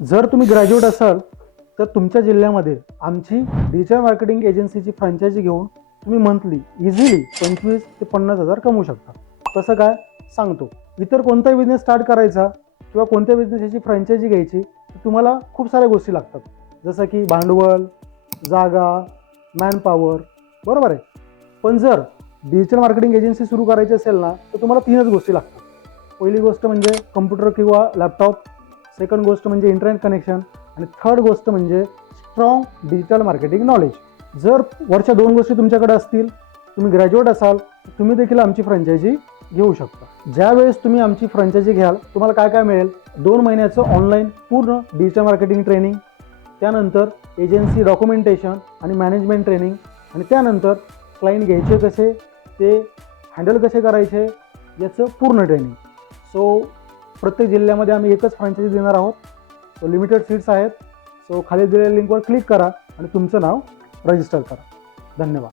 जर तुम्ही ग्रॅज्युएट असाल तर तुमच्या जिल्ह्यामध्ये आमची डिजिटल मार्केटिंग एजन्सीची फ्रँचायझी घेऊन तुम्ही मंथली इझिली 25 ते 50,000 कमवू शकता. कसं काय सांगतो. इतर कोणताही बिझनेस स्टार्ट करायचा किंवा कोणत्या बिझनेसची फ्रँचायझी घ्यायची तुम्हाला खूप साऱ्या गोष्टी लागतात, जसं की भांडवल, जागा, मॅनपॉवर, बरोबर आहे. पण जर डिजिटल मार्केटिंग एजन्सी सुरू करायची असेल ना तर तुम्हाला 3च गोष्टी लागतात. पहिली गोष्ट म्हणजे कम्प्युटर किंवा लॅपटॉप, सेकंड गोष्ट म्हणजे इंटरनेट कनेक्शन आणि थर्ड गोष्ट म्हणजे स्ट्रॉंग डिजिटल मार्केटिंग नॉलेज. जर वरच्या 2 गोष्टी तुमच्याकडे असतील, तुम्ही ग्रॅज्युएट असाल, तुम्ही देखील आमची फ्रँचायझी घेऊ शकता. ज्यावेळेस तुम्ही आमची फ्रँचायझी घ्याल तुम्हाला काय काय मिळेल, 2 महिन्याचं ऑनलाईन पूर्ण डिजिटल मार्केटिंग ट्रेनिंग, त्यानंतर एजन्सी डॉक्युमेंटेशन आणि मॅनेजमेंट ट्रेनिंग, आणि त्यानंतर क्लायंट घ्यायचे कसे, ते हँडल कसे करायचे याचं पूर्ण ट्रेनिंग. सो प्रत्येक जिल्ह्यामध्ये आम्ही एकच फ्रँचायझी देणार आहोत. सो लिमिटेड सीट्स आहेत. सो खाली दिलेल्या लिंकवर क्लिक करा आणि तुमचं नाव रजिस्टर करा. धन्यवाद.